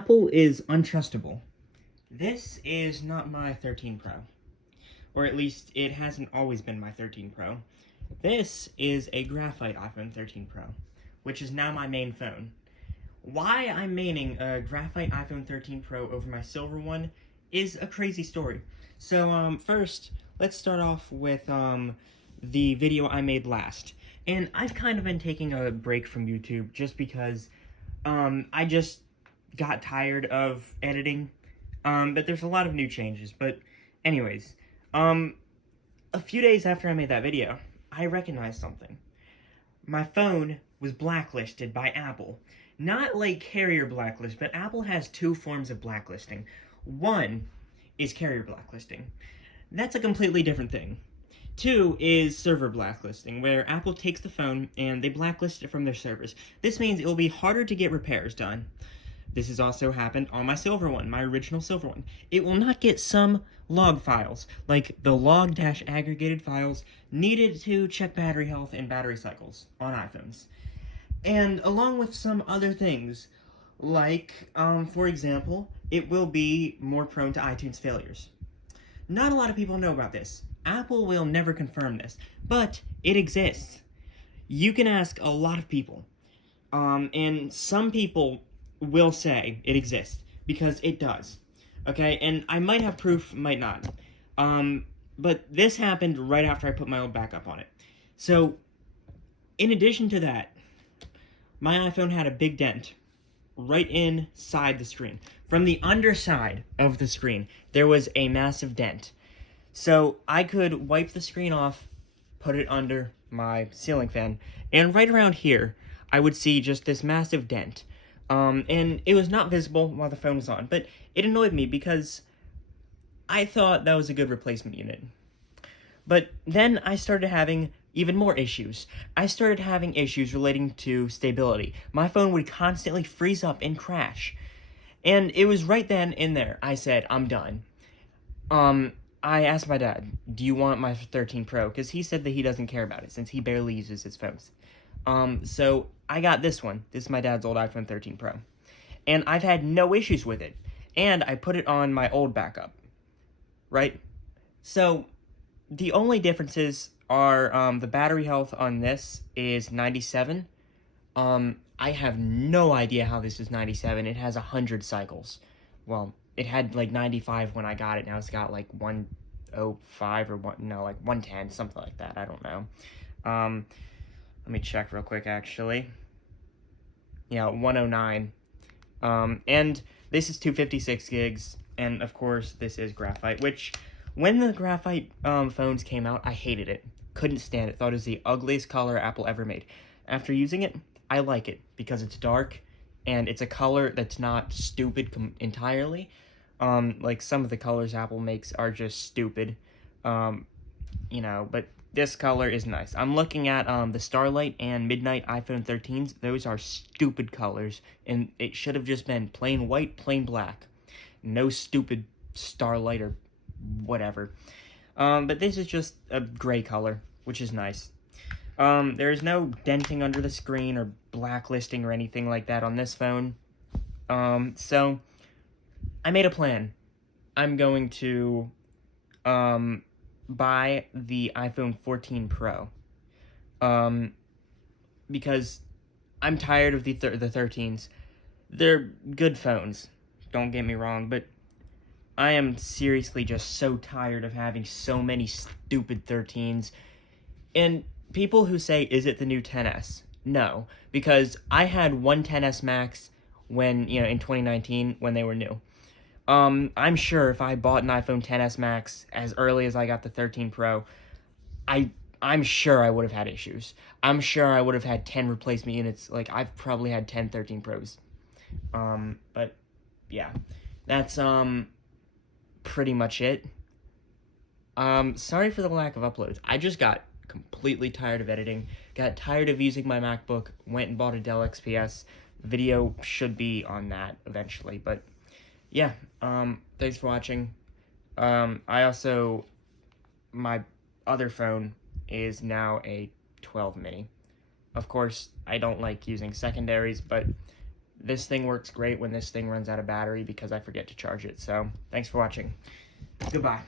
Apple is untrustable. This is not my 13 Pro. Or at least, it hasn't always been my 13 Pro. This is a graphite iPhone 13 Pro, which is now my main phone. Why I'm maining a graphite iPhone 13 Pro over my silver one is a crazy story. So, first, let's start off with, the video I made last. And I've kind of been taking a break from YouTube just because, I just got tired of editing. But there's a lot of new changes. But anyways, a few days after I made that video, I recognized something. My phone was blacklisted by Apple. Not like carrier blacklist, but Apple has two forms of blacklisting. One is carrier blacklisting. That's a completely different thing. Two is server blacklisting, where Apple takes the phone and they blacklist it from their servers. This means it will be harder to get repairs done. This has also happened on my silver one, my original silver one. It will not get some log files, like the log-aggregated files needed to check battery health and battery cycles on iPhones. And along with some other things, like, for example, it will be more prone to iTunes failures. Not a lot of people know about this. Apple will never confirm this, but it exists. You can ask a lot of people, and some people will say it exists, because it does. Okay, and I might have proof, might not. But this happened right after I put my old backup on it. So, in addition to that, my iPhone had a big dent right inside the screen. From the underside of the screen, there was a massive dent. So, I could wipe the screen off, put it under my ceiling fan, and right around here, I would see just this massive dent. And it was not visible while the phone was on, but it annoyed me because I thought that was a good replacement unit. But then I started having even more issues. I started having issues relating to stability. My phone would constantly freeze up and crash. And it was right then and there. I said, I'm done. I asked my dad, do you want my 13 Pro? Because he said that he doesn't care about it since he barely uses his phones. So I got this one. This is my dad's old iPhone 13 Pro. And I've had no issues with it. And I put it on my old backup. Right? So, the only differences are, the battery health on this is 97. I have no idea how this is 97. It has 100 cycles. Well, it had, like, 95 when I got it. Now it's got, like, 105 or, 110, something like that. I don't know. Let me check real quick, actually. Yeah, 109. And this is 256 gigs, and of course, this is graphite, which, when the graphite, phones came out, I hated it. Couldn't stand it. Thought it was the ugliest color Apple ever made. After using it, I like it, because it's dark, and it's a color that's not stupid entirely. Like, some of the colors Apple makes are just stupid. But this color is nice. I'm looking at, the Starlight and Midnight iPhone 13s. Those are stupid colors, and it should have just been plain white, plain black. No stupid Starlight or whatever. But this is just a gray color, which is nice. There is no denting under the screen or blacklisting or anything like that on this phone. So, I made a plan. I'm going to, buy the iPhone 14 Pro. Because I'm tired of the 13s. They're good phones, don't get me wrong, but I am seriously just so tired of having so many stupid 13s. And people who say, is it the new 10S? No, because I had one 10S Max when, in 2019, when they were new. I'm sure if I bought an iPhone 10s Max as early as I got the 13 Pro, I'm sure I would have had issues. I'm sure I would have had 10 replacement units. Like, I've probably had 10 13 Pros. But, yeah. That's, pretty much it. Sorry for the lack of uploads. I just got completely tired of editing. Got tired of using my MacBook. Went and bought a Dell XPS. Video should be on that eventually, but yeah, thanks for watching. My other phone is now a 12 mini. Of course, I don't like using secondaries, but This thing works great when this thing runs out of battery because I forget to charge it. So, thanks for watching. Goodbye.